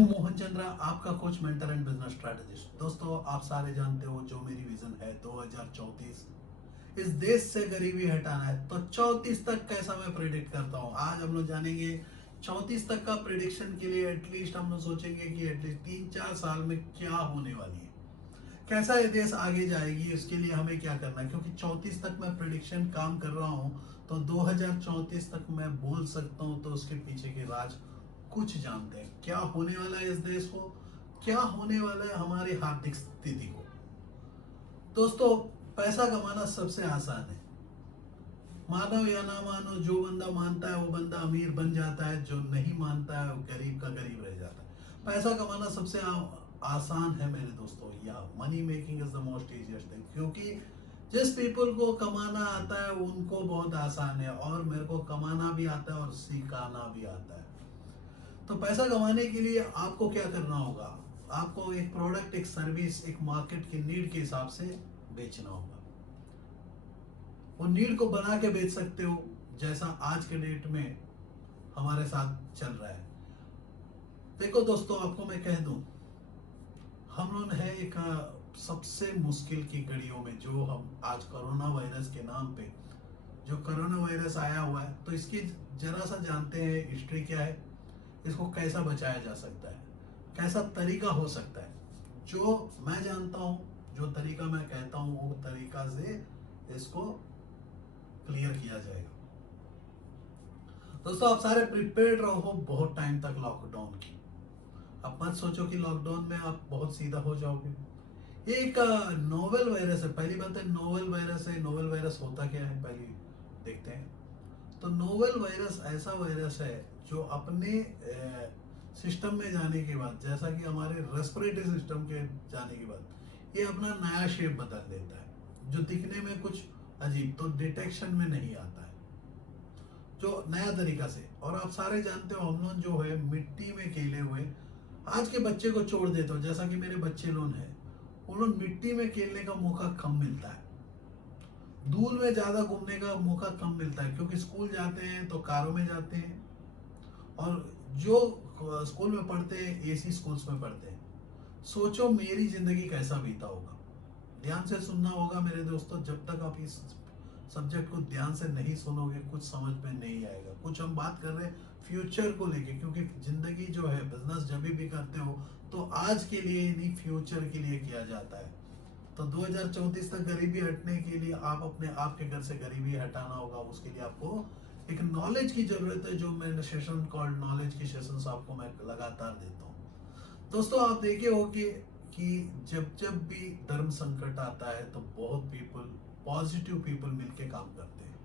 मोहन चंद्रा, आपका coach, mentor and business strategist. दोस्तों, आप सारे जानते हो जो मेरी विजन है 2034 इस देश से गरीबी हटाना है। तो 34 तक कैसा मैं प्रिडिक्ट करता हूँ, आज हम लोग जानेंगे। 34 तक का प्रिडिक्शन के लिए एटलीस्ट हम लोग सोचेंगे कि एटलीस्ट 3-4 साल में क्या होने वाली है, कैसा ये देश आगे जाएगी, इसके लिए हमें क्या करना है। क्योंकि 34 तक मैं प्रिडिक्शन काम कर रहा हूँ, तो 2034 तक मैं बोल सकता हूँ। तो उसके पीछे के राज कुछ जानते हैं, क्या होने वाला है इस देश को, क्या होने वाला है हमारी आर्थिक स्थिति को। दोस्तों, पैसा कमाना सबसे आसान है। मानो या ना मानो, जो बंदा मानता है वो बंदा अमीर बन जाता है, जो नहीं मानता है वो गरीब का गरीब रह जाता है। पैसा कमाना सबसे आसान है मेरे दोस्तों। या money making is the most easiest thing. क्योंकि जिस पीपल को कमाना आता है उनको बहुत आसान है, और मेरे को कमाना भी आता है और सिखाना भी आता है। तो पैसा कमाने के लिए आपको क्या करना होगा, आपको एक प्रोडक्ट, एक सर्विस, एक मार्केट की नीड के हिसाब से बेचना होगा। वो नीड को बना के बेच सकते हो, जैसा आज के डेट में हमारे साथ चल रहा है। देखो दोस्तों, आपको मैं कह दूं, हम लोग है एक सबसे मुश्किल की घड़ियों में, जो हम आज कोरोना वायरस के नाम पे जो कोरोना वायरस आया हुआ है, तो इसकी जरा सा जानते हैं हिस्ट्री क्या है, इसको कैसा बचाया जा सकता है, कैसा तरीका हो सकता है। जो मैं जानता हूँ, जो तरीका मैं कहता हूँ, वो तरीका से इसको क्लियर किया जाएगा। दोस्तों, आप सारे प्रिपेयर्ड रहो बहुत टाइम तक लॉकडाउन की। आप मत सोचो कि लॉकडाउन में आप बहुत सीधा हो जाओगे। ये एक नोवेल वायरस है। पहली बात है, नोवेल वायरस है। नोवेल वायरस होता क्या है पहले देखते हैं। तो नोवेल वायरस ऐसा वायरस है जो अपने सिस्टम में जाने के बाद, जैसा कि हमारे रेस्पिरेटरी सिस्टम के जाने के बाद, ये अपना नया शेप बदल देता है, जो दिखने में कुछ अजीब, तो डिटेक्शन में नहीं आता है, जो नया तरीका से। और आप सारे जानते हो, हम लोग जो है मिट्टी में खेले हुए आज के बच्चे को छोड़ देते हो, जैसा कि मेरे बच्चे लोग हैं, उन लोग मिट्टी में खेलने का मौका कम मिलता है, धूल में ज्यादा घूमने का मौका कम मिलता है, क्योंकि स्कूल जाते हैं तो कारों में जाते हैं, और जो स्कूल में पढ़ते हैं एसी स्कूल्स में पढ़ते हैं। सोचो मेरी जिंदगी कैसा बीता होगा। ध्यान से सुनना होगा मेरे दोस्तों, जब तक आप इस सब्जेक्ट को ध्यान से नहीं सुनोगे कुछ समझ में नहीं आएगा। कुछ हम बात कर रहे हैं फ्यूचर को लेके, क्योंकि जिंदगी जो है, बिजनेस जब भी करते हो तो आज के लिए नहीं, फ्यूचर के लिए किया जाता है। तो 2034 तक गरीबी हटने के लिए आप अपने आपके घर से गरीबी हटाना होगा। उसके लिए आपको एक नॉलेज की जरूरत है, जो मैंने सेशन कॉल्ड नॉलेज की सेशंस आपको मैं लगातार देता हूँ। दोस्तों, आप देखे हो कि जब जब भी धर्म संकट आता है तो बहुत पीपल, पॉजिटिव पीपल मिलके काम करते हैं।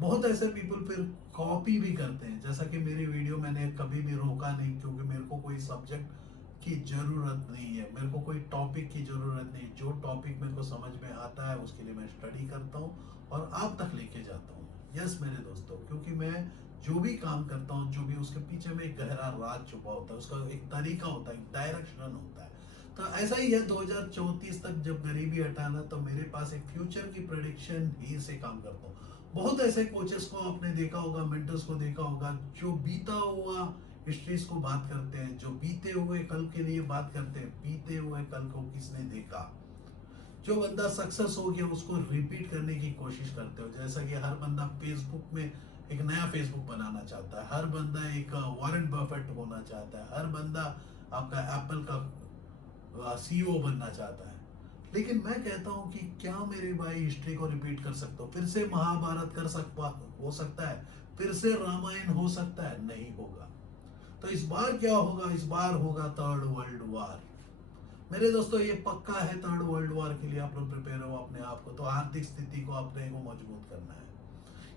बहुत ऐसे पीपल फिर कॉपी भी करते हैं, जैसा कि मेरी वीडियो मैंने कभी भी रोका नहीं, क्योंकि मेरे को कोई सब्जेक्ट की जरूरत नहीं है, मेरे को कोई टॉपिक की जरूरत नहीं। जो टॉपिक मेरे को समझ में आता है उसके लिए मैं स्टडी करता हूँ और आप तक लेके जाता हूँ। यस मेरे दोस्तों, क्योंकि मैं जो भी काम करता हूँ, जो भी उसके पीछे में एक गहरा राज छुपा होता है, उसका एक तरीका होता है, एक डायरेक्शन होता है। तो ऐसा ही है, 2034 तक जब गरीबी हटाना, तो मेरे पास एक फ्यूचर की प्रेडिक्शन ही से काम करता हूँ। बहुत ऐसे कोचेस को आपने देखा होगा, मेंटर्स को देखा होगा, जो बीता हुआ हिस्ट्रीज को बात करते हैं, जो बीते हुए कल के लिए बात करते हैं। बीते हुए कल को किसने देखा? जो बंदा सक्सेस हो गया उसको रिपीट करने की कोशिश करते हो। जैसा कि हर बंदा फेसबुक में एक नया फेसबुक बनाना चाहता है, हर बंदा एक वॉरेन बफेट होना चाहता है, हर बंदा आपका एप्पल का सीईओ बनना चाहता है। लेकिन मैं कहता हूं कि क्या मेरे भाई हिस्ट्री को रिपीट कर सकते हो? फिर से महाभारत कर सकता हो सकता है, फिर से रामायण हो सकता है? नहीं होगा। तो इस बार क्या होगा? इस बार होगा थर्ड वर्ल्ड वॉर। मेरे दोस्तों, ये पक्का है, थर्ड वर्ल्ड वॉर के लिए आप लोग प्रिपेयर हो अपने आप को। तो आर्थिक स्थिति को अपने को मजबूत करना है।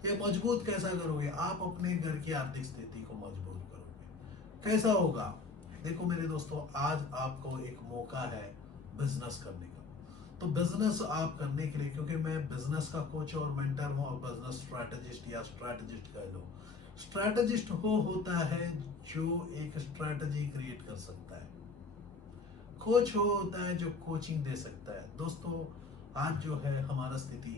ये मजबूत कैसा करोगे? आप अपने घर की आर्थिक स्थिति को मजबूत करोगे। कैसा होगा? देखो मेरे दोस्तों, आज आपको एक मौका है बिजनेस करने का। तो बिजनेस आप करने के लिए, क्योंकि मैं बिजनेस का कोच और मेंटर हूं, और बिजनेस स्ट्रैटेजिस्ट या स्ट्रैटेजिस्ट कह लो। स्ट्रैटेजिस्ट वो होता है जो एक स्ट्रैटेजी क्रिएट कर सकता है। कोच वो होता है जो कोचिंग दे सकता है। दोस्तों, आज जो है हमारा स्थिति,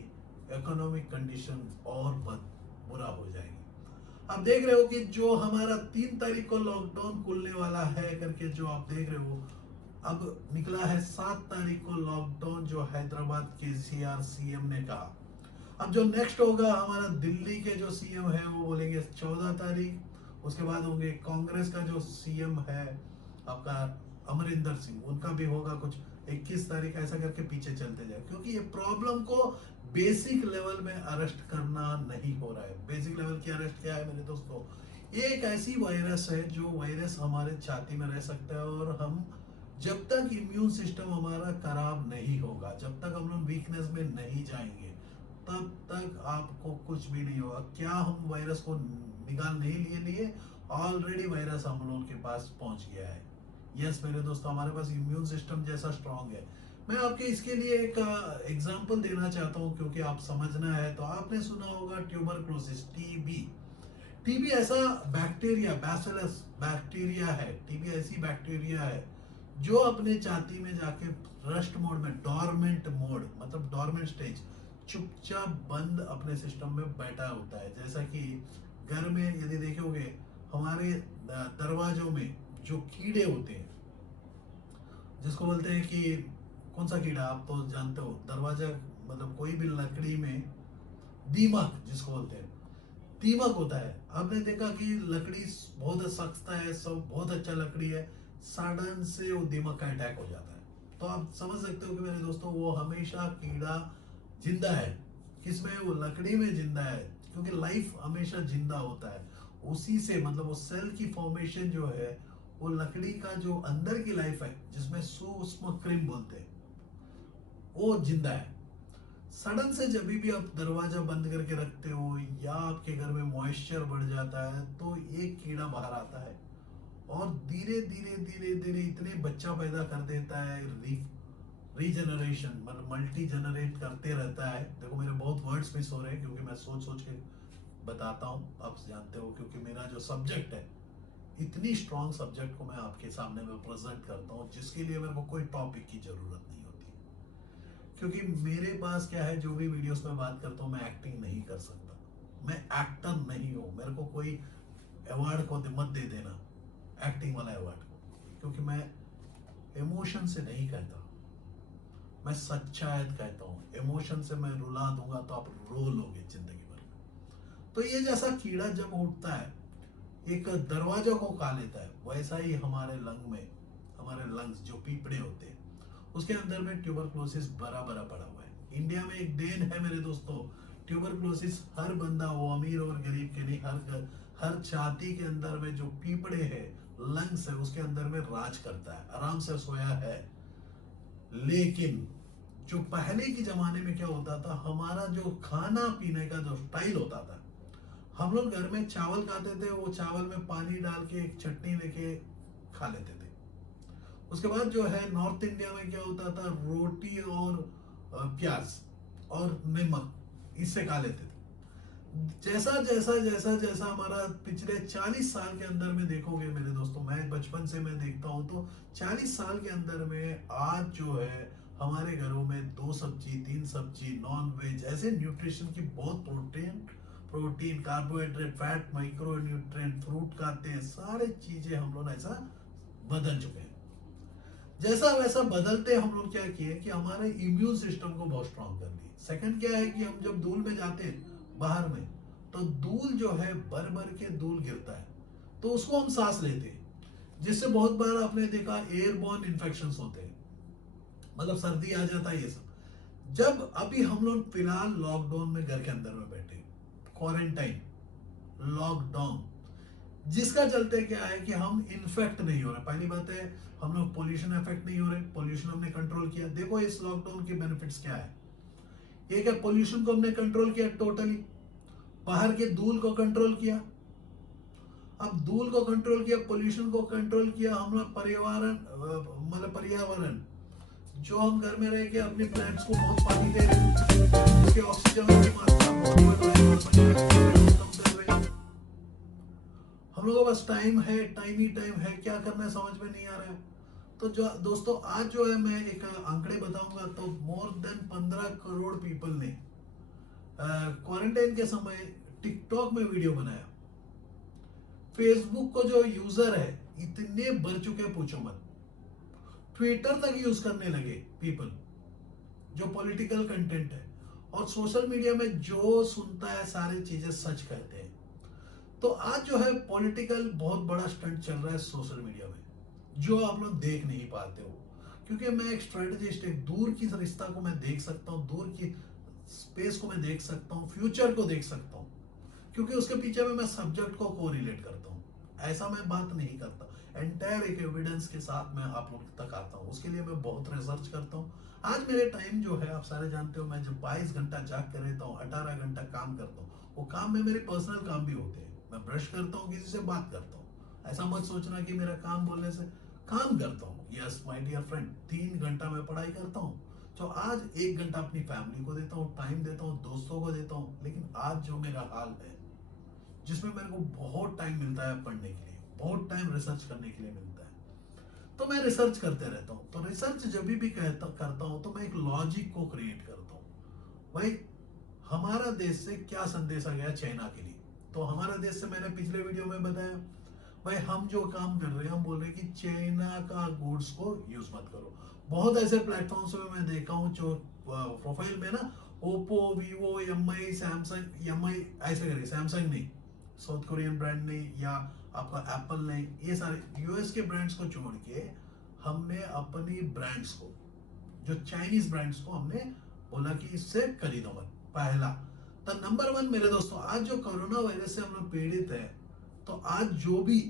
इकोनॉमिक कंडीशन और बुरा हो जाएगी। आप देख रहे हो कि जो हमारा 3 तारीख को लॉकडाउन खुलने वाला है करके जो आप देख रहे हो, अब निकला है 7 तारीख को लॉकडाउन, जो हैदराबाद के सीएम ने कहा। अब जो नेक्स्ट होगा हमारा दिल्ली के जो सीएम है वो बोलेंगे 14 तारीख। उसके बाद होंगे कांग्रेस का जो सीएम है आपका अमरिंदर सिंह, उनका भी होगा कुछ 21 तारीख, ऐसा करके पीछे चलते जाए, क्योंकि ये प्रॉब्लम को बेसिक लेवल में अरेस्ट करना नहीं हो रहा है। बेसिक लेवल की अरेस्ट क्या है मेरे दोस्तों? ये एक ऐसी वायरस है जो वायरस हमारे छाती में रह सकता है, और हम जब तक इम्यून सिस्टम हमारा खराब नहीं होगा, जब तक हम लोग वीकनेस में नहीं जाएंगे, तब तक आपको कुछ भी नहीं होगा। क्या हम वायरस को निकाल नहीं लिए, ऑलरेडी वायरस हम लोगों के पास पहुंच गया है। यस मेरे दोस्तों, हमारे पास इम्यून सिस्टम जैसा स्ट्रांग है। मैं आपके इसके लिए एक एग्जांपल देना चाहता हूं, क्योंकि आप समझना है। तो आपने सुना होगा ट्यूबरक्लोसिस, टीबी। टीबी ऐसा बैक्टीरिया, बैसिलस बैक्टीरिया है। टीबी ऐसी बैक्टीरिया है जो अपने छाती में जाके रस्ट मोड में, डोरमेंट मोड मतलब डोरमेंट स्टेज, चुपचाप बंद अपने सिस्टम में बैठा होता है। जैसा कि घर में यदि देखोगे हमारे दरवाजों में जो कीड़े होते हैं, जिसको बोलते हैं कि कौन सा कीड़ा आप तो जानते हो, दरवाजा मतलब कोई भी लकड़ी में दीमक जिसको बोलते हैं, दीमक होता है। आपने देखा कि लकड़ी बहुत सख्त है, सब बहुत अच्छा लकड़ी है, सडन से वो दीमक का अटैक हो जाता है। तो आप समझ सकते हो कि मेरे दोस्तों वो हमेशा कीड़ा जिंदा है। किसमें? वो लकड़ी में जिंदा है, क्योंकि लाइफ हमेशा जिंदा होता है उसी से। मतलब वो सेल की फॉर्मेशन जो है वो लकड़ी का जो अंदर की लाइफ है, जिसमें सूक्ष्म क्रिम बोलते हैं, वो जिंदा है। सडन से जब भी आप दरवाजा बंद करके रखते हो या आपके घर में मॉइस्चर बढ़ जाता है, तो एक कीड़ा बाहर आता है और धीरे धीरे धीरे धीरे इतने बच्चा पैदा कर देता है, रीजनरेशन मतलब मल्टी जनरेट करते रहता है। देखो मेरे बहुत वर्ड्स मिस हो रहे हैं, क्योंकि मैं सोच सोच के बताता हूँ, आप जानते हो, क्योंकि मेरा जो सब्जेक्ट है, इतनी स्ट्रॉन्ग सब्जेक्ट को मैं आपके सामने में प्रेजेंट करता हूँ, जिसके लिए मेरे को कोई टॉपिक की जरूरत नहीं होती। क्योंकि मेरे पास क्या है, जो भी वीडियोस में बात करता हूँ, मैं एक्टिंग नहीं कर सकता, मैं एक्टर नहीं हूँ। मेरे को कोई अवार्ड को मत दे देना, एक्टिंग वाला अवार्ड को, क्योंकि मैं इमोशन से नहीं कहता, मैं सच्चाई कहता हूँ। इमोशन से मैं रुला दूंगा तो आप रो लोगे जिंदगी भर। तो ये जैसा कीड़ा जब उठता है, एक दरवाजा को खा लेता है, वैसा ही हमारे लंग में, हमारे लंग्स जो पीपड़े होते हैं, उसके अंदर में ट्यूबरक्लोसिस बड़ा बड़ा पड़ा हुआ है। इंडिया में एक देन है मेरे दोस्तों, ट्यूबरक्लोसिस हर बंदा, वो अमीर और गरीब के नहीं, हर छाती के अंदर में जो पीपड़े है, लंग्स है, उसके अंदर में राज करता है, आराम से सोया है। लेकिन जो पहले के जमाने में क्या होता था, हमारा जो खाना पीने का जो स्टाइल होता था, हम लोग घर में चावल खाते थे, वो चावल में पानी डाल के एक चटनी लेके खा लेते थे। उसके बाद जो है नॉर्थ इंडिया में क्या होता था, रोटी और प्याज और नमक, इससे खा लेते थे। जैसा जैसा जैसा जैसा हमारा पिछले 40 साल के अंदर में देखोगे मेरे दोस्तों, मैं बचपन से मैं देखता हूं, तो 40 साल के अंदर में आज जो है हमारे घरों में 2 सब्जी 3 सब्जी, नॉन वेज, ऐसे न्यूट्रिशन की बहुत protein carbohydrate fat micro nutrient, fruit खाते हैं, सारे चीजें हम लोग ऐसा बदल चुके हैं। जैसा वैसा बदलते हम लोग क्या किए कि हमारे इम्यून सिस्टम को बहुत स्ट्रांग कर दिए। सेकंड क्या है कि हम जब धूल में जाते हैं बाहर में, तो धूल जो है भर भर के धूल गिरता है, तो उसको हम सांस लेते हैं, जिससे बहुत बार आपने देखा एयरबॉर्न इन्फेक्शंस होते हैं, मतलब सर्दी आ जाता है ये सब। जब अभी हम लोग फिलहाल लॉकडाउन में घर के अंदर में बैठे, क्वारंटाइन, लॉकडाउन, जिसका चलते क्या है कि हम इन्फेक्ट नहीं हो रहे। पहली बात है, हम लोग पोल्यूशन इफेक्ट नहीं हो रहे, पोल्यूशन हमने कंट्रोल किया। देखो इस लॉकडाउन के बेनिफिट्स क्या है। एक है पोल्यूशन को हमने कंट्रोल किया टोटली, बाहर के धूल को कंट्रोल किया। अब धूल को कंट्रोल किया, पोल्यूशन को कंट्रोल किया, हम लोग पर्यावरण मतलब पर्यावरण, जो हम घर में रह के अपने प्लांट्स को बहुत पानी दे रहे हैं, उसके ऑक्सीजन की मात्रा बहुत बढ़ रही है। हम लोगों के पास टाइम है, टाइम ही टाइम है, क्या करना है समझ में नहीं आ रहा है। तो जो दोस्तों आज जो है मैं एक आंकड़े बताऊंगा, तो मोर देन 15 करोड़ पीपल ने क्वारंटाइन के समय टिकटॉक में वीडियो बनाया। फेसबुक को जो यूजर है इतने बढ़ चुके हैं, पूछो मत। ट्विटर तक यूज करने लगे पीपल, जो पॉलिटिकल कंटेंट है। और सोशल मीडिया में जो सुनता है सारी चीजें सच कहते हैं। तो आज जो है पॉलिटिकल बहुत बड़ा स्टंट चल रहा है सोशल मीडिया में, जो आप लोग देख नहीं पाते हो। क्योंकि मैं एक स्ट्रेटजिस्ट, एक दूर की रिश्ता को मैं देख सकता हूँ, दूर की स्पेस को मैं देख सकता हूँ, फ्यूचर को देख सकता हूँ। क्योंकि उसके पीछे में मैं सब्जेक्ट को कोरिलेट करता हूँ। ऐसा मैं बात नहीं करता, एंटायर एक एविडेंस के साथ मैं आप लोग तक आता हूँ। उसके लिए मैं बहुत रिसर्च करता हूँ। आज मेरे टाइम जो है, आप सारे जानते हो, मैं जब 22 घंटा जाग कर रहता हूँ, 18 घंटा काम करता हूँ। वो काम में मेरे पर्सनल काम भी होते हैं। मैं ब्रश करता हूँ, किसी से बात करता हूँ। ऐसा मत सोचना कि मेरा काम बोलने से काम करता हूँ। यस माय डियर फ्रेंड, 3 घंटा मैं पढ़ाई करता हूँ। तो आज 1 घंटा अपनी फैमिली को देता हूँ, टाइम देता हूँ, दोस्तों को देता हूँ। लेकिन आज जो मेरा हाल है, जिसमें मेरे को बहुत टाइम मिलता है पढ़ने के लिए, बहुत टाइम रिसर्च करने के लिए मिलता है, तो मैं रिसर्च करते रहता हूँ। तो रिसर्च जब भी करता हूँ तो मैं एक लॉजिक को क्रिएट करता हूँ। भाई, हमारा देश से क्या संदेशा गया चाइना के लिए? तो हमारा देश से मैंने पिछले वीडियो में बताया, भाई हम जो काम कर रहे हैं, हम बोल रहे हैं कि चाइना का गुड्स को यूज मत करो। बहुत ऐसे प्लेटफॉर्म्स में मैं देखा हूँ जो प्रोफाइल में ना ओप्पो, वीवो, एम आई, सैमसंग, एम आई ऐसे करके, सैमसंग नहीं, साउथ कोरियन ब्रांड नहीं, या आपका एप्पल नहीं, ये सारे यूएस के ब्रांड्स को छोड़ के हमने अपनी ब्रांड्स को, जो चाइनीज ब्रांड्स को, हमने बोला कि इससे खरीदो मत। पहला तो नंबर वन मेरे दोस्तों, आज जो कोरोना वायरस से हम लोग पीड़ित है, तो आज जो भी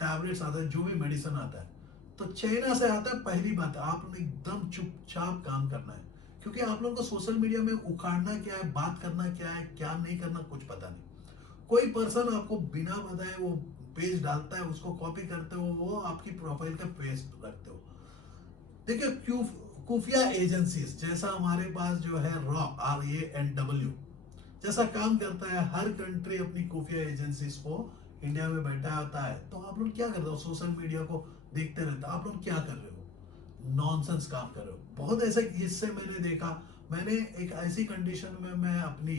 टैबलेट्स आता है, जो भी मेडिसिन आता है, तो चाइना से आता है। पहली बात है, आप लोग एकदम चुपचाप काम करना है। क्योंकि आप लोगों को सोशल मीडिया में उखाड़ना क्या है, बात करना क्या है, क्या नहीं करना, कुछ पता नहीं। कोई पर्सन आपको बिना बताए वो पेज डालता है, उसको कॉपी करते हो, वो आपकी प्रोफाइल का पेज रखते हो। देखिए, क्यों खुफिया एजेंसीज जैसा हमारे पास जो है रॉ, RANW जैसा काम करता है, हर कंट्री अपनी खुफिया एजेंसीज को इंडिया में बैठा होता है। तो आप लोग क्या करते हो? सोशल मीडिया को देखते रहते हो। आप लोग क्या कर रहे हो? नॉनसेंस काम कर रहे हो। बहुत ऐसे हिस्से मैंने देखा। मैंने एक ऐसी कंडीशन में मैं अपनी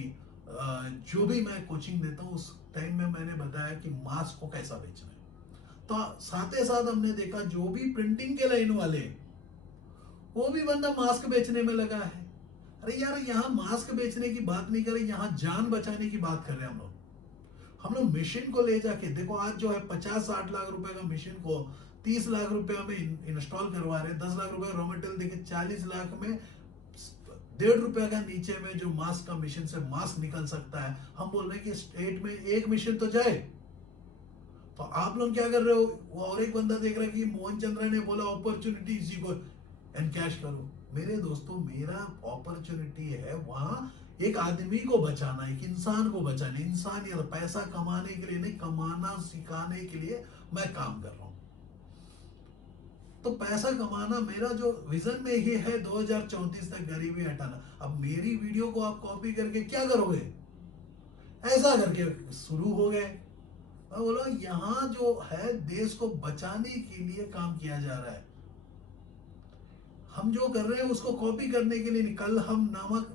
जो भी मैं कोचिंग देता हूँ, उस टाइम में मैंने बताया कि मास्क को कैसा बेचना है। तो साथ ही साथ हमने देखा जो भी प्रिंटिंग के लाइन वाले, वो भी बंदा मास्क बेचने में लगा है। अरे यार, यहाँ मास्क बेचने की बात नहीं कर रहे, यहाँ जान बचाने की बात कर रहे हैं हम लोग। हम लोग मशीन को ले जाके देखो, आज जो है 50-60 लाख रुपए का मशीन को 30 लाख रुपए में इंस्टॉल करवा रहे हैं। 10 लाख रुपए रॉ मटेरियल देके 40 लाख में, 1.5 रुपया का नीचे में जो मास्क का मशीन से मास्क निकल सकता है। हम बोल रहे हैं कि स्टेट में एक मशीन तो जाए। तो आप लोग क्या कर रहे हो? वो और एक बंदा देख रहा है कि मोहन चंद्रा ने बोला अपॉर्चुनिटी इसी को एनकैश करो। मेरे दोस्तों, मेरा अपॉर्चुनिटी है वहां एक आदमी को बचाना, एक इंसान को बचाना। इंसानियत, पैसा कमाने के लिए नहीं, कमाना सिखाने के लिए मैं काम कर रहा हूं। तो पैसा कमाना मेरा जो विजन में ही है, 2034 तक गरीबी हटाना। अब मेरी वीडियो को आप कॉपी करके क्या करोगे? ऐसा करके शुरू हो गए। मैं बोला, यहाँ जो है देश को बचाने के लिए काम किया जा रहा है। हम जो कर रहे हैं उसको कॉपी करने के लिए नहीं। कल हम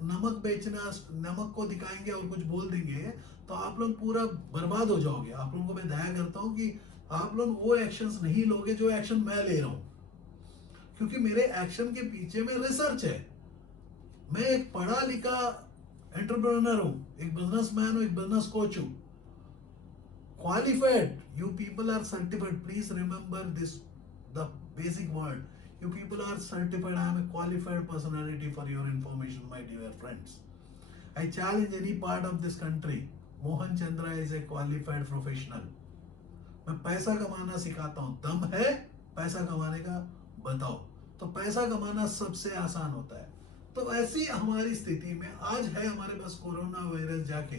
नमक बेचना, नमक को दिखाएंगे और कुछ बोल देंगे, तो आप लोग पूरा बर्बाद हो जाओगे। आप लोगों को मैं दया करता हूं कि आप लोग वो एक्शंस नहीं लोगे जो एक्शन मैं ले रहा हूं। क्योंकि मेरे एक्शन के पीछे में रिसर्च है। मैं एक पढ़ा लिखा एंटरप्रेन्योर हूं, एक बिजनेसमैन हूं, एक बिजनेस कोच हूं, qualified. You people are certified. Please remember this, the basic word. You people are certified. I am a qualified personality for your information, my dear friends. I challenge any part of this country. Mohan Chandra is a qualified professional. मैं पैसा कमाना सिखाता हूँ। दम है पैसा कमाने का? बताओ। तो पैसा कमाना सबसे आसान होता है। तो ऐसी हमारी स्थिति में आज है हमारे पास कोरोना वायरस जाके।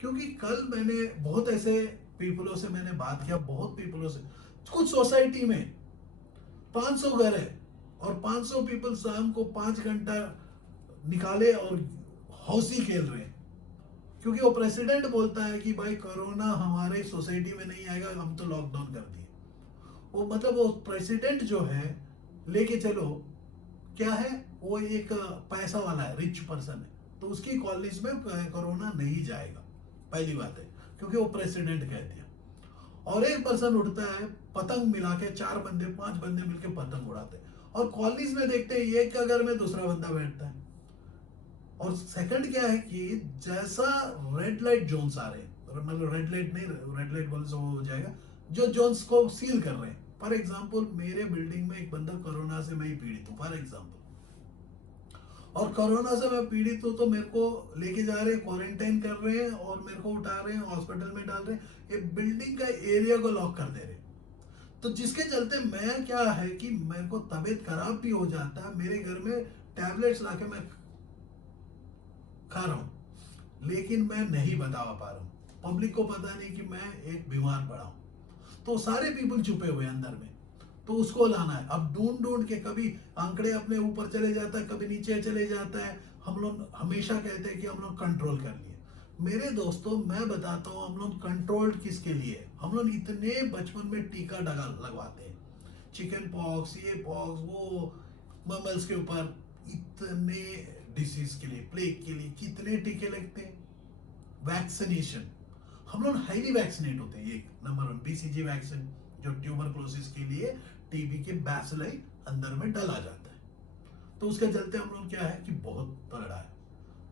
क्योंकि कल मैंने बहुत ऐसे पीपलों से मैंने बात किया, बहुत पीपलों से। कुछ सोसाइटी में 500 घर है और 500 पीपल शाम को 5 घंटा निकाले और हौसी खेल रहे हैं। क्योंकि वो प्रेसिडेंट बोलता है कि भाई कोरोना हमारे सोसाइटी में नहीं आएगा, हम तो लॉकडाउन कर दिए। वो मतलब वो प्रेसिडेंट जो है, लेके चलो, क्या है, वो एक पैसा वाला है, रिच पर्सन है, तो उसकी कॉलेज में कोरोना नहीं जाएगा। पहली बात है, क्योंकि वो प्रेसिडेंट कह दिया। और एक पर्सन उठता है, पतंग मिला के 4 बंदे 5 बंदे मिलके पतंग उड़ाते हैं। और कॉलोनीज में देखते हैं एक का घर में दूसरा बंदा बैठता है। और सेकंड क्या है कि जैसा रेड लाइट जोन्स आ रहे हैं, मतलब रेड लाइट नहीं, रेड लाइट बोलने से वो हो जाएगा, जो जोन्स को सील कर रहे हैं। फॉर एग्जाम्पल मेरे बिल्डिंग में एक बंदा कोरोना से मैं ही पीड़ित हूँ फॉर एग्जाम्पल, और कोरोना से मैं पीड़ित हूँ, तो मेरे को लेके जा रहे हैं, क्वारंटाइन कर रहे हैं और मेरे को उठा रहे हैं, हॉस्पिटल में डाल रहे हैं, ये बिल्डिंग का एरिया को लॉक कर दे रहे हैं। तो जिसके चलते मैं क्या है कि मेरे को तबीयत खराब भी हो जाता है, मेरे घर में टैबलेट्स लाके मैं खा रहा हूँ, लेकिन मैं नहीं बता पा रहा हूँ, पब्लिक को पता नहीं कि मैं एक बीमार पड़ा हूँ। तो सारे पीपल छुपे हुए अंदर में, तो उसको लाना है। अब ढूंढ ढूंढ के कभी आंकड़े अपने ऊपर चले जाता है, कभी नीचे चले जाता है। हम लोग हमेशा कहते हैं कि हम लोग कंट्रोल कर लिए। मेरे दोस्तों मैं बताता हूँ, हम लोग कंट्रोल किसके लिए, हम लोग इतने बचपन में टीका डगा लगवाते हैं, चिकन पॉक्स, ये पॉक्स, वो ममल्स के ऊपर, इतने डिसीज के लिए, प्लेग के लिए कितने टीके लगते हैं। वैक्सीनेशन, हम लोग हाईली वैक्सीनेट होते हैं। एक नंबर 1 बीसीजी वैक्सीन, जो ट्यूबरक्लोसिस के लिए टीबी के बैसिलाई अंदर में डला जाता है, तो उसके चलते हम लोग क्या है कि बहुत तगड़ा है,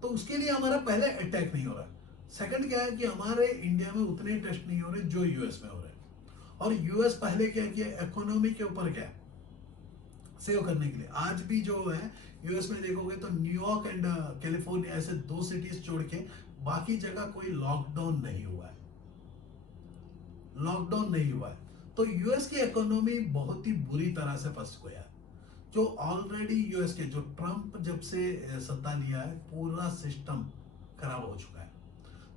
तो उसके लिए हमारा पहले अटैक नहीं हो रहा है। सेकंड क्या है कि हमारे इंडिया में उतने टेस्ट नहीं हो रहे जो यूएस में हो रहे हैं। और यूएस पहले क्या किया, इकोनॉमी के ऊपर क्या सेव करने के लिए, आज भी जो है यूएस में देखोगे तो न्यूयॉर्क एंड कैलिफोर्निया, ऐसे 2 सिटीज छोड़ के बाकी जगह कोई लॉकडाउन नहीं हुआ है, लॉकडाउन नहीं हुआ है। तो यूएस की इकोनॉमी बहुत ही बुरी तरह से फंस गया है। जो ऑलरेडी यूएस के, जो ट्रंप जब से सत्ता लिया है, पूरा सिस्टम खराब हो चुका है।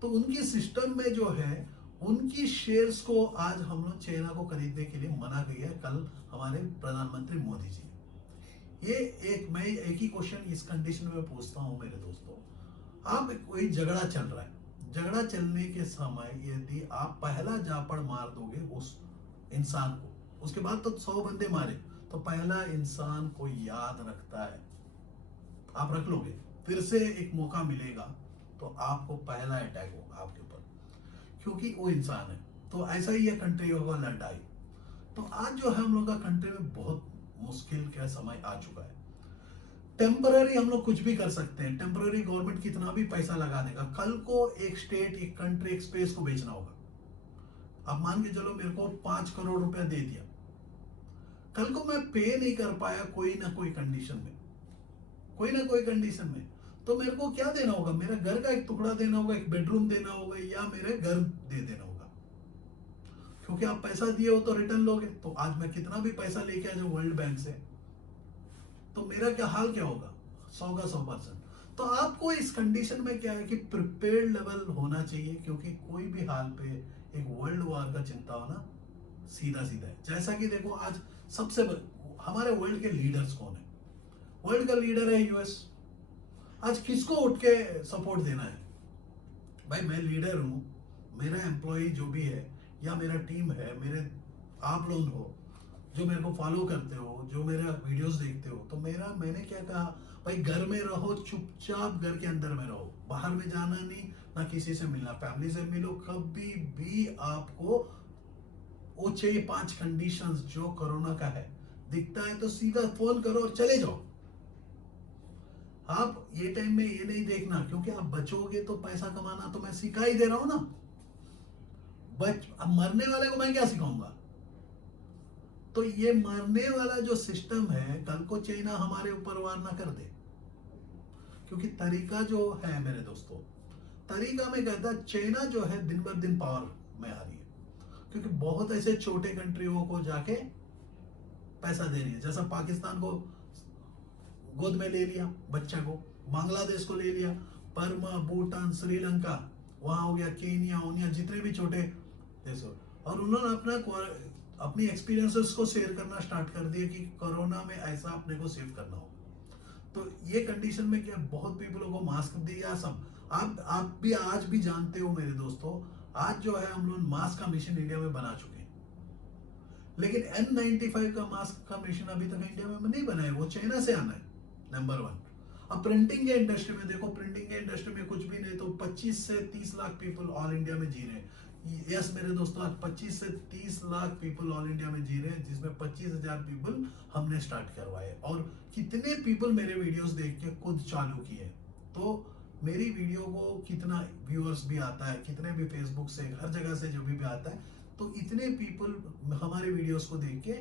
तो उनकी सिस्टम में जो है, उनकी शेयर्स को आज हम लोग चाइना को खरीदने के लिए मना किया है, कल हमारे प्रधानमंत्री मोदी जी। ये मैं एक ही क्वेश्चन इस कंडीशन में पूछता हूं मेरे दोस्तों, आप कोई झगड़ा चल रहा है, झगड़ा चलने के समय यदि आप पहला जापड़ मार दोगे उस इंसान को, उसके बाद तो 100 बंदे मारे, तो पहला इंसान को याद रखता है, आप रख लोगे, फिर से एक मौका मिलेगा तो आपको पहला अटैक होगा आपके ऊपर, क्योंकि वो इंसान है। तो ऐसा ही है कंट्री होगा लड़ाई। तो आज जो है हम लोग का कंट्री में बहुत मुश्किल का समय आ चुका है। टेम्पररी हम लोग कुछ भी कर सकते हैं, टेम्पररी गवर्नमेंट कितना भी पैसा लगा देगा, कल को एक स्टेट, एक कंट्री, एक स्पेस को बेचना होगा। अब मान के चलो मेरे को 5 करोड़ रुपया दे दिया, कल को मैं पे नहीं कर पाया कोई ना कोई कंडीशन में, कोई ना कोई कंडीशन में, तो मेरे को क्या देना होगा, मेरा घर का एक टुकड़ा देना होगा, एक बेडरूम देना होगा, या मेरे घर दे देना होगा, क्योंकि आप पैसा दिए हो तो रिटर्न लोगे। तो आज मैं कितना भी पैसा लेके आ जाऊं वर्ल्ड बैंक से, तो मेरा क्या हाल क्या होगा, 100 का 100%। तो आपको इस कंडीशन में क्या है कि प्रिपेयर्ड लेवल होना चाहिए, क्योंकि कोई भी हाल पे एक वर्ल्ड वॉर का चिंता होना सीधा सीधा है। जैसा कि देखो आज सबसे हमारे वर्ल्ड के लीडर्स कौन है, वर्ल्ड का लीडर है यूएस। आज किसको उठ के सपोर्ट देना है, भाई मैं लीडर हूं, मेरा एम्प्लॉय जो भी है या मेरा टीम है, मेरे आप लोग हो जो मेरे को फॉलो करते हो, जो मेरा वीडियोस देखते हो, तो मैंने क्या कहा, भाई घर में रहो, चुपचाप घर के अंदर में रहो, बाहर में जाना नहीं, ना किसी से मिलना, फैमिली से मिलो, कभी भी आपको वो चाहिए 5 कंडीशंस जो कोरोना का है, दिखता है तो सीधा फोन करो और चले जाओ। आप ये टाइम में ये नहीं देखना, क्योंकि आप बचोगे तो पैसा कमाना तो मैं सिखा ही दे रहा हूं ना, अब मरने वाले को मैं क्या सिखाऊंगा। तो ये मरने वाला जो सिस्टम है, कल को चाइना हमारे ऊपर वार ना कर दे, क्योंकि तरीका जो है मेरे दोस्तों, तरीका में कहता चाइना जो है दिन ब दिन पावर में आ रही है, क्योंकि बहुत ऐसे छोटे कंट्रियों को जाके पैसा दे रही है, जैसा पाकिस्तान को गोद में ले लिया बच्चा को, बांग्लादेश को ले लिया, बर्मा, भूटान, श्रीलंका, वहां हो गया केनिया ओनिया, जितने भी छोटे देश, और उन्होंने अपनी एक्सपीरियंसेस को शेयर करना स्टार्ट कर दिया कि कोरोना में ऐसा अपने को सेव करना हो। तो ये कंडीशन में क्या, बहुत पीपलों को मास्क दिया सब, आप भी आज भी जानते हो मेरे दोस्तों, आज जो है हम लोग मास्क का मिशन इंडिया में बना चुके हैं, लेकिन N95 का मास्क का मिशन अभी तक इंडिया में नहीं बना है, वो चाइना से आना है नंबर 1। अब प्रिंटिंग के इंडस्ट्री में देखो, प्रिंटिंग के इंडस्ट्री में कुछ भी नहीं तो 25 से 30 लाख पीपल ऑल इंडिया में जी रहे हैं, यस मेरे दोस्तों, आज 25 से 30 लाख पीपल ऑल इंडिया में जी रहे हैं, जिसमें 25,000 पीपल हमने स्टार्ट करवाए, और कितने पीपल मेरे वीडियोस देख के खुद चालू किए। तो मेरी वीडियो को कितना व्यूअर्स भी आता है, कितने भी फेसबुक से, हर जगह से जो भी आता है, तो इतने पीपल हमारे वीडियोस को देख के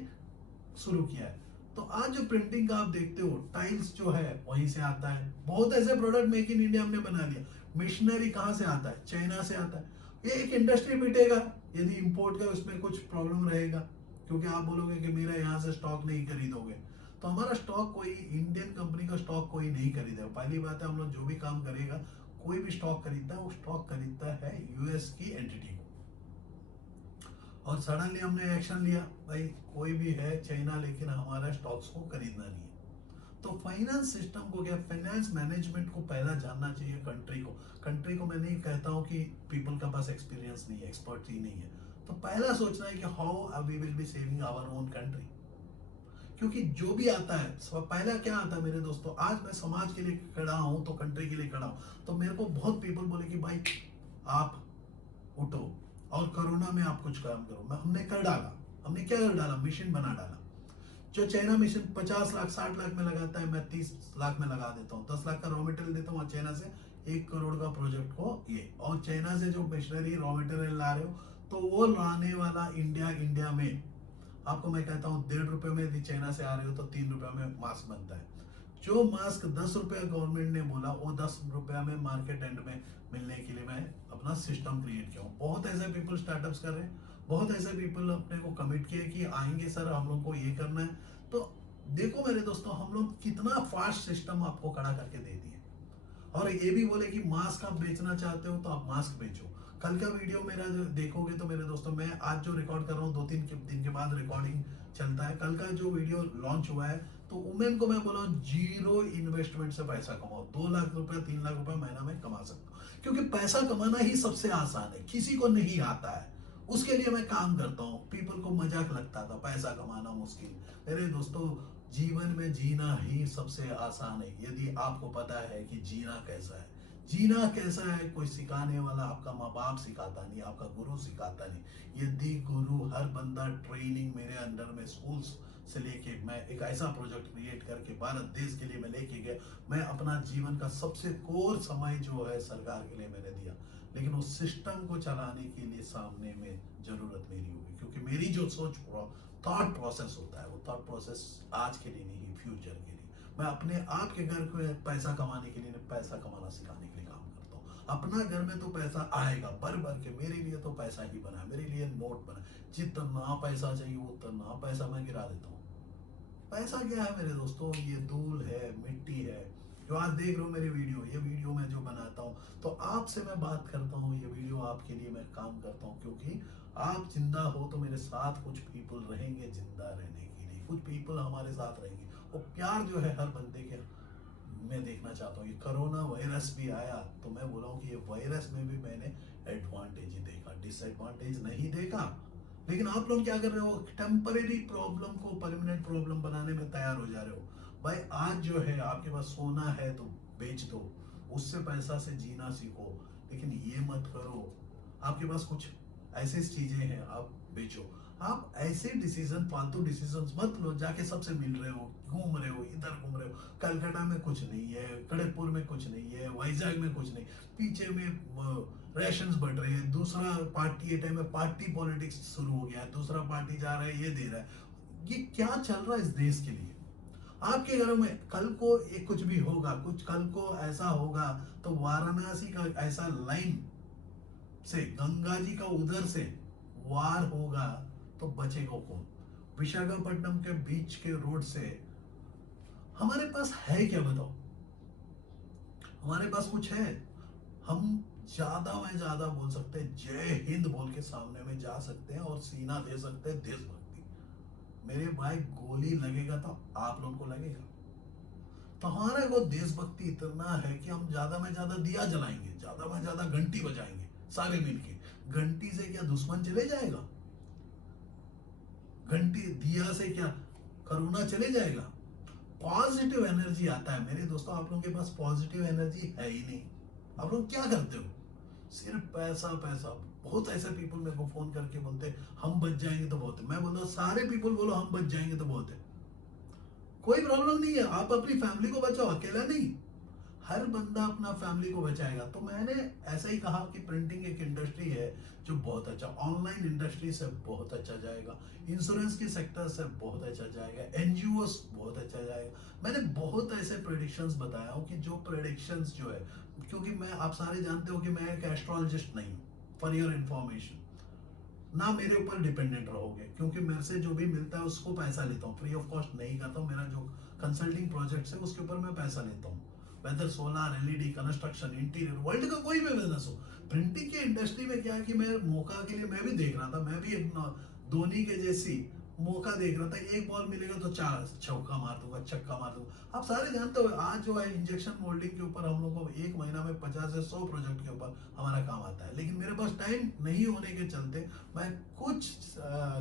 शुरू किया है। तो आज जो प्रिंटिंग का आप देखते हो, टाइल्स जो है वहीं से आता है। बहुत ऐसे प्रोडक्ट मेक इन इंडिया हमने बना लिया। मिशनरी कहाँ से आता है? चाइना से आता है। ये एक इंडस्ट्री पिटेगा यदि इंपोर्ट का उसमें कुछ प्रॉब्लम रहेगा, क्योंकि आप बोलोगे कि मेरा यहाँ से स्टॉक नहीं खरीदोगे, तो हमारा स्टॉक कोई इंडियन कंपनी का स्टॉक कोई नहीं खरीदेगा। पहली बात है, हम लोग जो भी काम करेगा, कोई भी स्टॉक खरीदता है, वो स्टॉक खरीदता है यूएस की एंटिटी को। और सडनली हमने एक्शन लिया, भाई कोई भी है चाइना, लेकिन हमारा स्टॉक्स को खरीदना नहीं है। तो फाइनेंस सिस्टम को, क्या फाइनेंस मैनेजमेंट को पहला जानना चाहिए कंट्री को मैं नहीं कहता हूँ कि पीपल का पास एक्सपीरियंस नहीं है, एक्सपर्ट ही नहीं है। तो पहला सोचना है कि how we will be saving our own country. क्योंकि जो भी आता है, पहला क्या आता है मेरे दोस्तों, आज मैं समाज के लिए खड़ा हूं तो कंट्री के लिए खड़ा हूं। तो मेरे को बहुत पीपल बोले कि भाई आप उठो और कोरोना में आप कुछ काम करो। मैं हमने कर डाला। हमने क्या कर डाला? मिशन बना डाला। जो चाइना मिशन 50 लाख 60 लाख में लगाता है, मैं 30 लाख में लगा देता हूँ। 10 लाख का रॉ मटेरियल देता हूँ, और चाइना से 1 करोड़ का प्रोजेक्ट को ये, और चाइना से जो मशीनरी रॉ मटेरियल ला रहे हो, तो वो लाने वाला इंडिया में आपको मैं कहता हूँ 1.5 रुपए में यदि चाइना से आ रहे हो तो 3 रुपए में मास्क बनता है। जो मास्क 10 रुपया गवर्नमेंट ने बोला, वो 10 रुपया में मार्केट एंड में मिलने के लिए मैं अपना सिस्टम क्रिएट किया हूँ। बहुत ऐसे पीपल स्टार्टअप्स कर रहे हैं, बहुत ऐसे पीपल अपने को कमिट किए कि आएंगे सर, हम लोग को ये करना है। तो देखो मेरे दोस्तों, हम लोग कितना फास्ट सिस्टम आपको खड़ा करके दे दिए। और ये भी बोले कि मास्क आप बेचना चाहते हो तो आप मास्क बेचो। कल का वीडियो मेरा जो देखोगे तो मेरे दोस्तों, मैं आज जो रिकॉर्ड कर रहा हूँ 2-3 दिन के बाद रिकॉर्डिंग चलता है। कल का जो वीडियो लॉन्च हुआ है, तो वुमेन को मैं बोला हूँ जीरो इन्वेस्टमेंट से पैसा कमाओ। 2 लाख रुपए 3 लाख रुपए महीना में कमा सकते हो, क्योंकि पैसा कमाना ही सबसे आसान है, किसी को नहीं आता है। उसके लिए मैं काम करता हूँ। पीपल को मजाक लगता था पैसा कमाना मुश्किल। मेरे दोस्तों, जीवन में जीना ही सबसे आसान है, यदि आपको पता है कि जीना कैसा है। जीना कैसा है कोई सिखाने वाला आपका माँ बाप सिखाता नहीं, आपका गुरु सिखाता नहीं। यदि गुरु, हर बंदा ट्रेनिंग मेरे अंडर में स्कूल से लेके, मैं एक ऐसा प्रोजेक्ट क्रिएट करके भारत देश के लिए मैं लेके गया। मैं अपना जीवन का सबसे कोर समय जो है सरकार के लिए मैंने दिया, लेकिन उस सिस्टम को चलाने के लिए सामने में जरूरत मेरी होगी, क्योंकि मेरी जो सोच थॉट प्रोसेस होता है, वो थॉट प्रोसेस आज के लिए नहीं, फ्यूचर के लिए। मैं अपने आप के घर को पैसा कमाने के लिए, पैसा कमाना सिखाने के लिए काम करता हूँ। अपना घर में तो पैसा आएगा भर भर के, मेरे लिए तो पैसा ही बना, मेरे लिए नोट बना। जितना पैसा चाहिए उतना पैसा मैं गिरा देता हूँ। पैसा क्या है मेरे दोस्तों? ये धूल है, मिट्टी है। जो आज देख रहे हो मेरी वीडियो, ये वीडियो मैं जो बनाता हूँ, तो आपसे मैं बात करता हूँ, ये वीडियो आपके लिए मैं काम करता हूँ, क्योंकि आप जिंदा हो तो मेरे साथ कुछ पीपल रहेंगे जिंदा रहने के लिए, कुछ पीपल हमारे साथ रहेंगे। वो प्यार जो है हर बंदे के मैं देखना चाहता हूँ। ये कोरोना वायरस भी आया, तो मैं बोला हूँ कि ये वायरस में भी मैंने एडवांटेज ही देखा, डिसएडवांटेज नहीं देखा। लेकिन आप लोग क्या कर रहे हो? टेम्परेरी प्रॉब्लम को परमानेंट प्रॉब्लम बनाने में तैयार हो जा रहे हो। भाई आज जो है आपके पास सोना है तो बेच दो, उससे पैसा से जीना सीखो, लेकिन ये मत करो। आपके पास कुछ ऐसी चीजें हैं, आप बेचो। आप ऐसे डिसीजन, फालतू डिसीजन मत लो। जाके सबसे मिल रहे हो, घूम रहे हो, इधर घूम रहे हो। कलकत्ता में कुछ नहीं है, खड़गपुर में कुछ नहीं है, वाइजैग में कुछ नहीं, पीछे में रेशंस बढ़ रहे हैं। दूसरा पार्टी, ये टाइम में पार्टी पॉलिटिक्स शुरू हो गया है, दूसरा पार्टी जा रहा है, ये दे रहा है। ये क्या चल रहा है इस देश के लिए? आपके घरों में कल को एक कुछ भी होगा, कुछ कल को ऐसा होगा, तो वाराणसी का ऐसा लाइन से, गंगा जी का उधर से वार होगा, तो बचेगा कौन? विशाखापट्टनम के बीच के रोड से हमारे पास है क्या बताओ? हमारे पास कुछ है? हम ज्यादा में ज्यादा बोल सकते हैं जय हिंद बोल के सामने में जा सकते हैं और सीना दे सकते हैं देशभक्ति। मेरे भाई गोली लगेगा तो आप लोगों को लगेगा। तो हमारे को देशभक्ति इतना है कि हम ज्यादा में ज्यादा दिया जलाएंगे, ज्यादा में ज्यादा घंटी बजाएंगे सारे मिलके। घंटी से क्या दुश्मन चले जाएगा? घंटी दिया से क्या कोरोना चले जाएगा? पॉजिटिव एनर्जी आता है मेरे दोस्तों। आप लोगों के पास पॉजिटिव एनर्जी है ही नहीं। आप लोग क्या करते हो? सिर्फ पैसा पैसा। बहुत ऐसे पीपल मेरे को फोन करके बोलते हैं हम बच जाएंगे तो बहुत है। मैं बोलता हूँ सारे पीपल बोलो हम बच जाएंगे तो बहुत है, कोई प्रॉब्लम नहीं है। आप अपनी फैमिली को बचाओ, अकेला नहीं, हर बंदा अपना फैमिली को बचाएगा। तो मैंने ऐसा ही कहा कि प्रिंटिंग एक इंडस्ट्री है जो बहुत अच्छा, ऑनलाइन इंडस्ट्री से बहुत अच्छा जाएगा, इंश्योरेंस के सेक्टर से बहुत अच्छा जाएगा, एनजीओ बहुत अच्छा जाएगा। मैंने बहुत ऐसे प्रेडिक्शंस बताया हूँ कि जो प्रेडिक्शंस जो है, क्योंकि मैं, आप सारे जानते हो कि मैं एक एस्ट्रोलॉजिस्ट नहीं हूँ, फॉर योर इन्फॉर्मेशन, ना मेरे ऊपर डिपेंडेंट रहोगे, क्योंकि मेरे से जो भी मिलता है उसको पैसा लेता हूँ, फ्री ऑफ कॉस्ट नहीं करता हूँ। मेरा जो कंसल्टिंग प्रोजेक्ट्स है उसके ऊपर मैं पैसा लेता हूँ, whether solar, LED, construction, interior, world का कोई भी बिजनेस हो। प्रिंटिंग की इंडस्ट्री में क्या है कि मैं मौका के लिए मैं भी देख रहा था, मैं भी एक धोनी के जैसी मौका देख रहा था, एक बॉल मिलेगा तो चार चौका मार दूंगा, छक्का मार दूंगा। आप सारे जानते हो आज जो है इंजेक्शन मोल्डिंग के ऊपर हम लोग को एक महीना में 50 से 100 प्रोजेक्ट के ऊपर हमारा काम आता है, लेकिन मेरे पास टाइम नहीं होने के चलते मैं कुछ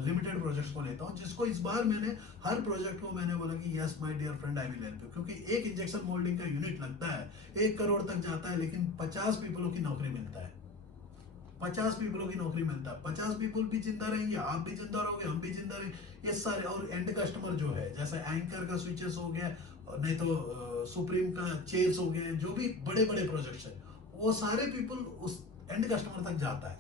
लिमिटेड प्रोजेक्ट्स को लेता हूं, जिसको इस बार मैंने हर प्रोजेक्ट को मैंने बोला कि yes my dear friend I will help you, क्योंकि एक इंजेक्शन मोल्डिंग का यूनिट लगता है 1 करोड़ तक जाता है, लेकिन 50 पीपलों की नौकरी मिलता है, 50 पीपलों की नौकरी मिलता है, 50 पीपल भी जिंदा रहेंगे, आप भी जिंदा रहोगे, हम भी जिंदा रहेंगे, ये सारे। और एंड कस्टमर जो है, जैसे एंकर का स्विचेस हो गया, नहीं तो सुप्रीम का चेयर्स हो गए, जो भी बड़े बड़े प्रोजेक्ट्स है, वो सारे पीपल उस एंड कस्टमर तक जाता है।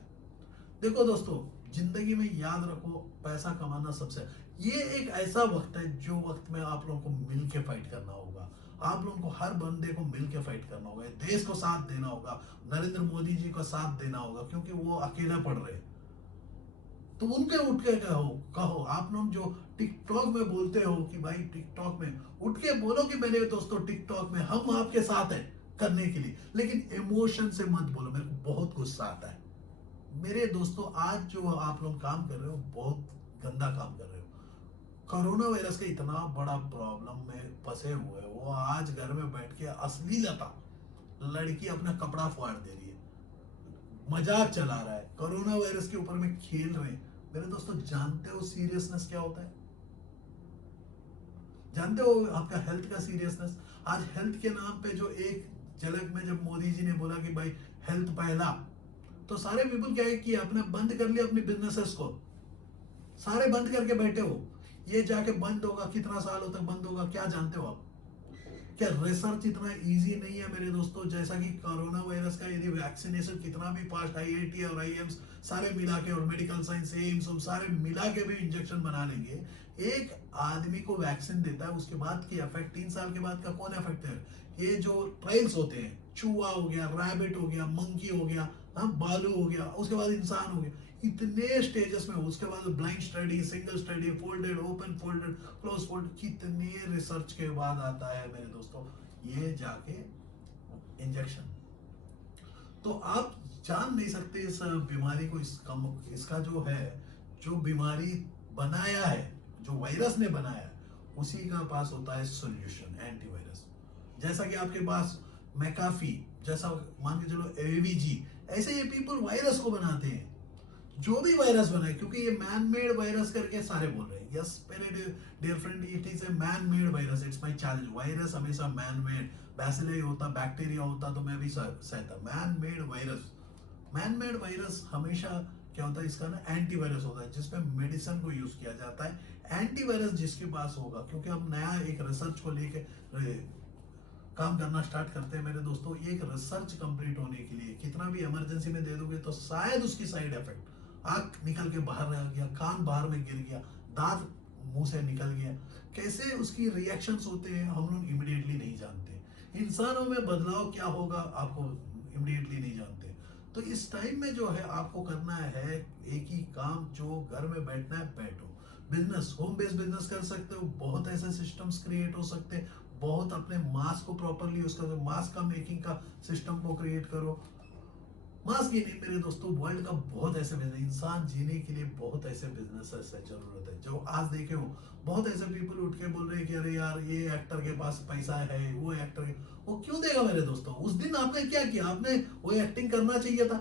देखो दोस्तों, जिंदगी में याद रखो, पैसा कमाना सबसे, ये एक ऐसा वक्त है जो वक्त में आप लोगों को मिल के फाइट करना होगा, आप लोगों को हर बंदे को मिल के फाइट करना होगा, देश को साथ देना होगा, नरेंद्र मोदी जी को साथ देना होगा, क्योंकि वो अकेला पड़ रहे हैं। तो उनके उठ के कहो, कहो आप लोग जो टिकटॉक में बोलते हो कि भाई टिकटॉक में उठ के बोलो कि मेरे दोस्तों टिकटॉक में हम आपके साथ हैं करने के लिए, लेकिन इमोशन से मत बोलो, मेरे को बहुत गुस्सा आता है। मेरे दोस्तों, आज जो आप लोग काम कर रहे हो बहुत गंदा काम कर रहे हो। कोरोना वायरस का इतना बड़ा प्रॉब्लम में फंसे हुए हो, वो आज घर में बैठ के अश्लीलता, लड़की अपना कपड़ा फाड़ दे रही है, मजाक चला रहा है, कोरोना वायरस के ऊपर में खेल रहे हैं। मेरे दोस्तों, जानते हो सीरियसनेस क्या होता है? जानते हो आपका हेल्थ का सीरियसनेस? आज हेल्थ के नाम पे जो एक झलक में जब मोदी जी ने बोला कि भाई हेल्थ पहला, तो सारे पीपल क्या है कि अपने बंद कर लिया अपनी बिजनेसेस को, सारे बंद करके बैठे हो। ये जाके बंद होगा, कितना सालों तक बंद होगा क्या जानते हो आप? क्या रिसर्च इतना इजी नहीं है मेरे दोस्तों? जैसा कि कोरोना वायरस का यदि वैक्सीनेशन कितना भी फास्ट, आईआईटी और आईएम्स सारे मिला के, और मेडिकल साइंस, एम्स, सारे मिला के भी इंजेक्शन बना लेंगे, एक आदमी को वैक्सीन देता है, उसके बाद की इफेक्ट 3 साल के बाद का कौन इफेक्ट है? ये जो ट्रायल्स होते हैं, चूहा हो गया, रैबिट हो गया, मंकी हो गया, हाँ बालू हो गया, उसके बाद इंसान हो गया, इतने स्टेजेस में, उसके बाद blind study, single study, folded, open folded, close fold, कितने रिसर्च के बाद आता है मेरे दोस्तों ये जाके इंजेक्शन। तो आप जान नहीं सकते इस बीमारी को, इसका जो है, जो बीमारी बनाया है, जो वायरस ने बनाया है, उसी का पास होता है सॉल्यूशन, एंटीवायरस। जैसा कि आपके पास मैकाफी, जैसा मान के चलो एवीजी, ऐसे ये पीपल वायरस को बनाते हैं, जो भी वायरस बनाए, क्योंकि ये मैन मेड वायरस करके सारे बोल रहे हैं। यस मेरे dear friend, it is a man made virus, it's my challenge. Virus हमेशा मैन मेड, बैसिली होता, बैक्टीरिया होता तो मैं भी सहता। Man made virus, man made virus हमेशा क्या होता है, इसका ना एंटीवायरस होता है, जिसमें मेडिसिन को यूज किया जाता है। एंटीवायरस जिसके पास होगा, क्योंकि हम नया एक रिसर्च को लेके काम करना स्टार्ट करते हैं मेरे दोस्तों, एक रिसर्च कंप्लीट होने के लिए कितना भी इमरजेंसी में दे दोगे तो शायद उसकी साइड इफेक्ट, आंख निकल के बाहर रह गया, कान बाहर में गिर गया, दांत मुंह से निकल गया, कैसे उसकी रिएक्शंस होते हैं हम लोग इमिडिएटली नहीं जानते। इंसानों में बदलाव क्या होगा आपको इमिडिएटली नहीं जानते। तो इस टाइम में जो है आपको करना है एक ही काम, जो घर में बैठना है बैठो। बिजनेस, होम बेस्ड बिजनेस कर सकते हो, बहुत ऐसे सिस्टम्स क्रिएट हो सकते हैं, बहुत अपने मास्क को प्रॉपरली यूज करो, मास्क का मेकिंग का सिस्टम को क्रिएट करो। मास्क ही नहीं मेरे दोस्तों, वर्ल्ड का बहुत ऐसे बिजनेस, इंसान जीने के लिए बहुत ऐसे बिजनेस है जरूरत है। जो आज देखे हो, बहुत ऐसे पीपल उठ के बोल रहे हैं कि अरे यार ये एक्टर के पास पैसा है, वो एक्टर के, वो क्यों देगा मेरे दोस्तों? उस दिन आपने क्या किया? आपने वो एक्टिंग करना चाहिए था,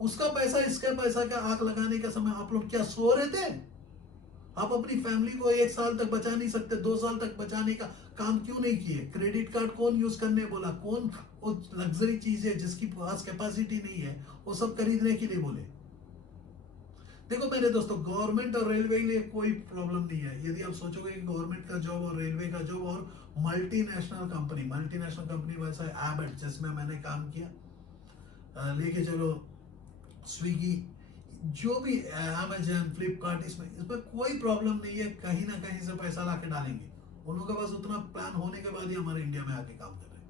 उसका पैसा इसका पैसा का आंख लगाने का समय आप लोग क्या सो रहे थे? आप अपनी फैमिली को 1 साल तक बचा नहीं सकते, 2 साल तक बचाने का काम क्यों नहीं किए? क्रेडिट कार्ड कौन यूज करने बोला? कौन वो लग्जरी चीज है जिसकी पास कैपेसिटी नहीं है वो सब खरीदने के लिए बोले? देखो मेरे दोस्तों, गवर्नमेंट और रेलवे के लिए कोई प्रॉब्लम नहीं है। यदि आप सोचोगे कि गवर्नमेंट का जॉब और रेलवे का जॉब और मल्टीनेशनल कंपनी वैसा एबट जिसमें मैंने काम किया, लेके चलो स्विगी, जो भी अमेजन फ्लिपकार्ट, इसमें कोई प्रॉब्लम नहीं है। कहीं ना कहीं से पैसा ला के डालेंगे। उन लोगों के पास उतना प्लान होने के बाद ही हमारे इंडिया में आके काम कर रहे हैं।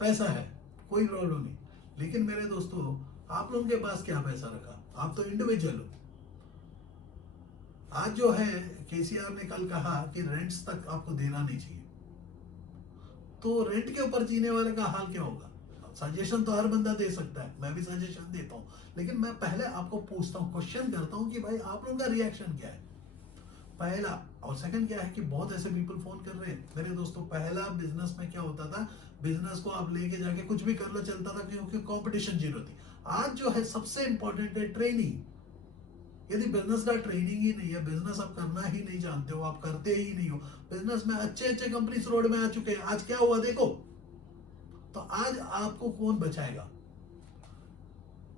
पैसा है, कोई प्रॉब्लम नहीं। लेकिन मेरे दोस्तों, आप लोगों के पास क्या पैसा रखा? आप तो इंडिविजुअल हो। आज जो है, केसीआर ने कल कहा कि रेंट्स तक आपको देना नहीं चाहिए। तो रेंट के ऊपर जीने वाले का हाल क्या होगा? सजेशन तो हर बंदा दे सकता है, मैं भी सजेशन देता हूँ, लेकिन मैं पहले आपको पूछता हूँ, क्वेश्चन करता हूँ कि भाई आप लोगों का रिएक्शन क्या है, पहला। और सेकंड क्या है कि बहुत ऐसे पीपल फोन कर रहे हैं मेरे दोस्तों। पहला बिजनेस में क्या होता था, बिजनेस को आप लेके जाके कुछ भी कर लो, चलता था, क्योंकि कंपटीशन जीरो थी। आज जो है सबसे इंपॉर्टेंट है ट्रेनिंग। यदि बिजनेस का ट्रेनिंग ही नहीं है, बिजनेस आप करना ही नहीं जानते हो, आप करते ही नहीं हो, बिजनेस में अच्छे कंपनीज रोड में आ चुके हैं, आज क्या हुआ देखो। तो आज आपको कौन बचाएगा?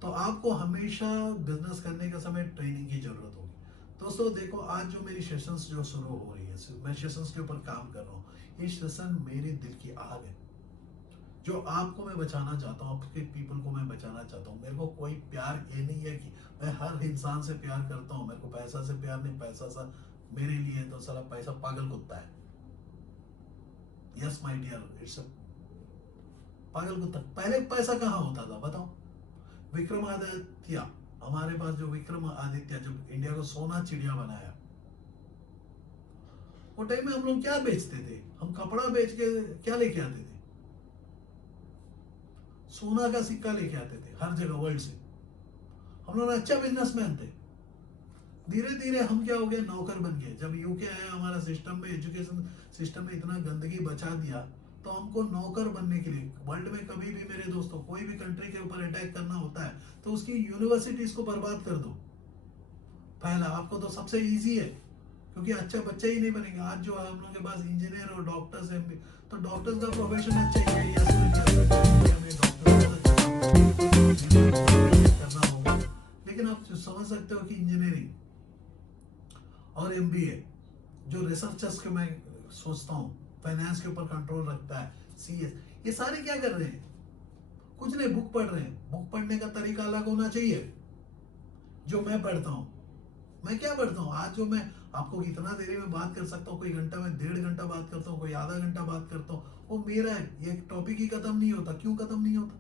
तो आपको हमेशा बिजनेस करने के समय ट्रेनिंग की जरूरत होगी। दोस्तों देखो, आज जो मेरी सेशंस जो शुरू हो रही है, मैं सेशंस के ऊपर काम कर रहा हूँ। ये सेशन मेरे दिल की आग है, जो आपको मैं बचाना चाहता हूँ, आपके पीपल को मैं बचाना चाहता हूँ। मेरे को कोई प्यार ये नहीं है कि मैं हर इंसान से प्यार करता हूँ, मेरे को पैसा से प्यार नहीं। पैसा सा मेरे लिए तो साला पैसा पागल कुत्ता है। Yes my dear, it's a पागल कुत्ता। पहले पैसा कहाँ होता था बताओ? विक्रमादित्य, हमारे पास जो विक्रमादित्य जब इंडिया को सोना चिड़िया बनाया, वो टाइम में हम लोग क्या बेचते थे? हम कपड़ा बेच के क्या लेके आते थे? सोना का सिक्का लेके आते थे हर जगह वर्ल्ड से। हम लोग अच्छा बिजनेसमैन थे। धीरे धीरे हम क्या हो गए, नौकर बन गए। जब यूके आया, हमारा सिस्टम में, एजुकेशन सिस्टम में इतना गंदगी बचा दिया, तो हमको नौकर बनने के लिए, वर्ल्ड में कभी भी मेरे दोस्तों कोई भी कंट्री के ऊपर अटैक करना होता है तो उसकी यूनिवर्सिटीज को बर्बाद कर दो। पहला आपको तो सबसे इजी है, क्योंकि अच्छा बच्चा ही नहीं बनेगा। आज जो हम लोग के पास इंजीनियर और डॉक्टर्स हैं, तो डॉक्टर्स का प्रोफेशन अच्छा ही करना होगा। लेकिन आप समझ सकते हो कि इंजीनियरिंग और एमबीए, जो रिसर्चर्स के मैं सोचता हूँ, फाइनेंस के ऊपर कंट्रोल रखता है, सीएस, ये सारे क्या कर रहे हैं? कुछ नहीं, बुक पढ़ रहे हैं। बुक पढ़ने का तरीका अलग होना चाहिए। जो मैं पढ़ता हूँ, मैं क्या पढ़ता हूँ? आज जो मैं आपको कितना देरी में बात कर सकता हूँ, कोई घंटा में 1.5 घंटा बात करता हूँ, कोई आधा घंटा बात करता हूँ, वो मेरा है। ये टॉपिक ही खत्म नहीं होता। क्यों खत्म नहीं होता?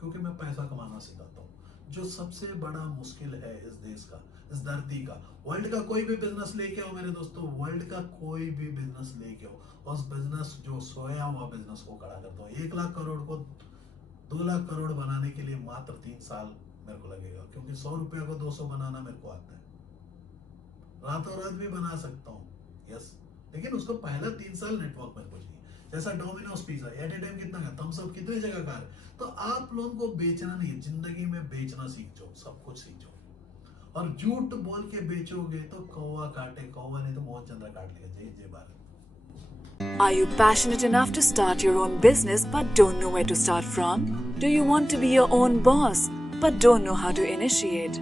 क्योंकि मैं पैसा कमाना सिखाता हूँ, जो सबसे बड़ा मुश्किल है इस देश का, इस धरती का। वर्ल्ड का कोई भी बिजनेस लेके आओ मेरे दोस्तों, वर्ल्ड का कोई भी बिजनेस लेके आओ, उस बिजनेस जो सोया हुआ बिजनेस को खड़ा करता हूँ। 1 लाख करोड़ को 2 लाख करोड़ बनाने के लिए मात्र 3 साल मेरे को लगेगा, क्योंकि 100 रुपया को 200 बनाना मेरे को आता है। रातों रात भी बना सकता हूँ, यस, लेकिन उसको पहला 3 साल नेटवर्क में कुछ नहीं। जैसा Domino's pizza at a time कितना का, थम्स अप कितनी जगह का है। तो आप लोगों को बेचना नहीं है, जिंदगी में बेचना सीख जाओ, सब कुछ सीख जाओ। और झूठ बोल के बेचोगे तो कौवा काटे, कौवा नहीं तो मोहन चंद्र काट लेगा। जय जय Bharat. Are you passionate enough to start your own business but don't know where to start from? Do you want to be your own boss but don't know how to initiate?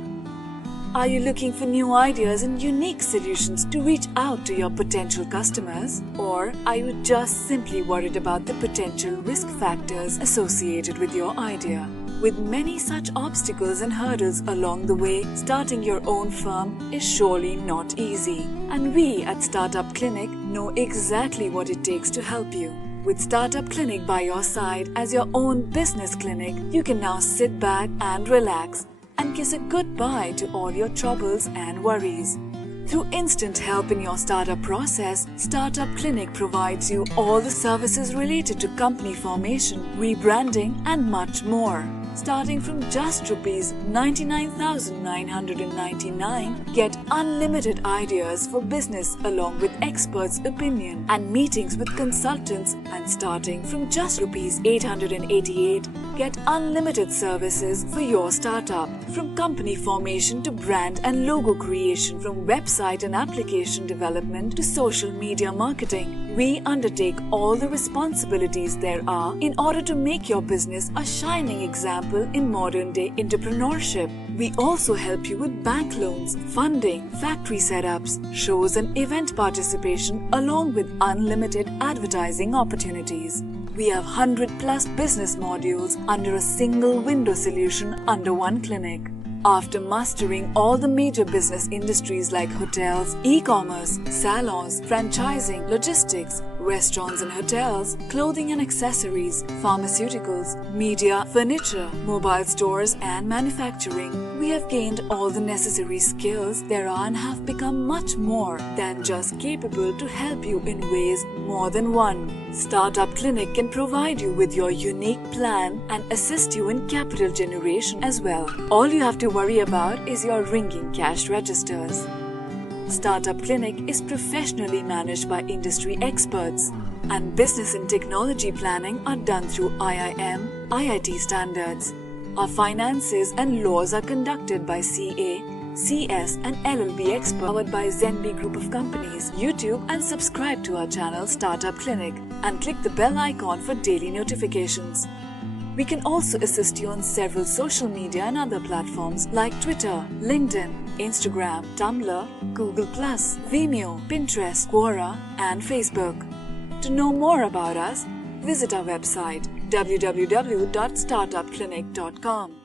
Are you looking for new ideas and unique solutions to reach out to your potential customers? Or are you just simply worried about the potential risk factors associated with your idea? With many such obstacles and hurdles along the way, starting your own firm is surely not easy. And we at Startup Clinic know exactly what it takes to help you. With Startup Clinic by your side as your own business clinic, you can now sit back and relax and kiss a goodbye to all your troubles and worries. Through instant help in your startup process, Startup Clinic provides you all the services related to company formation, rebranding and much more. Starting from just Rs 99,999, get unlimited ideas for business along with experts' opinion and meetings with consultants, and starting from just Rs 888, get unlimited services for your startup. From company formation to brand and logo creation, from website and application development to social media marketing, we undertake all the responsibilities there are in order to make your business a shining example in modern day entrepreneurship. We also help you with bank loans, funding, factory setups, shows and event participation along with unlimited advertising opportunities. We have 100+ business modules under a single window solution under one clinic. After mastering all the major business industries like hotels, e-commerce, salons, franchising, logistics, restaurants and hotels, clothing and accessories, pharmaceuticals, media, furniture, mobile stores and manufacturing, we have gained all the necessary skills there are and have become much more than just capable to help you in ways more than one. Startup Clinic can provide you with your unique plan and assist you in capital generation as well. All you have to worry about is your ringing cash registers. Startup Clinic is professionally managed by industry experts, and business and technology planning are done through IIM, IIT standards. Our finances and laws are conducted by CA, CS and LLB experts, powered by Zenbi Group of Companies. YouTube and subscribe to our channel Startup Clinic and click the bell icon for daily notifications. We can also assist you on several social media and other platforms like Twitter, LinkedIn, Instagram, Tumblr, Google+, Vimeo, Pinterest, Quora and Facebook. To know more about us, visit our website www.startupclinic.com.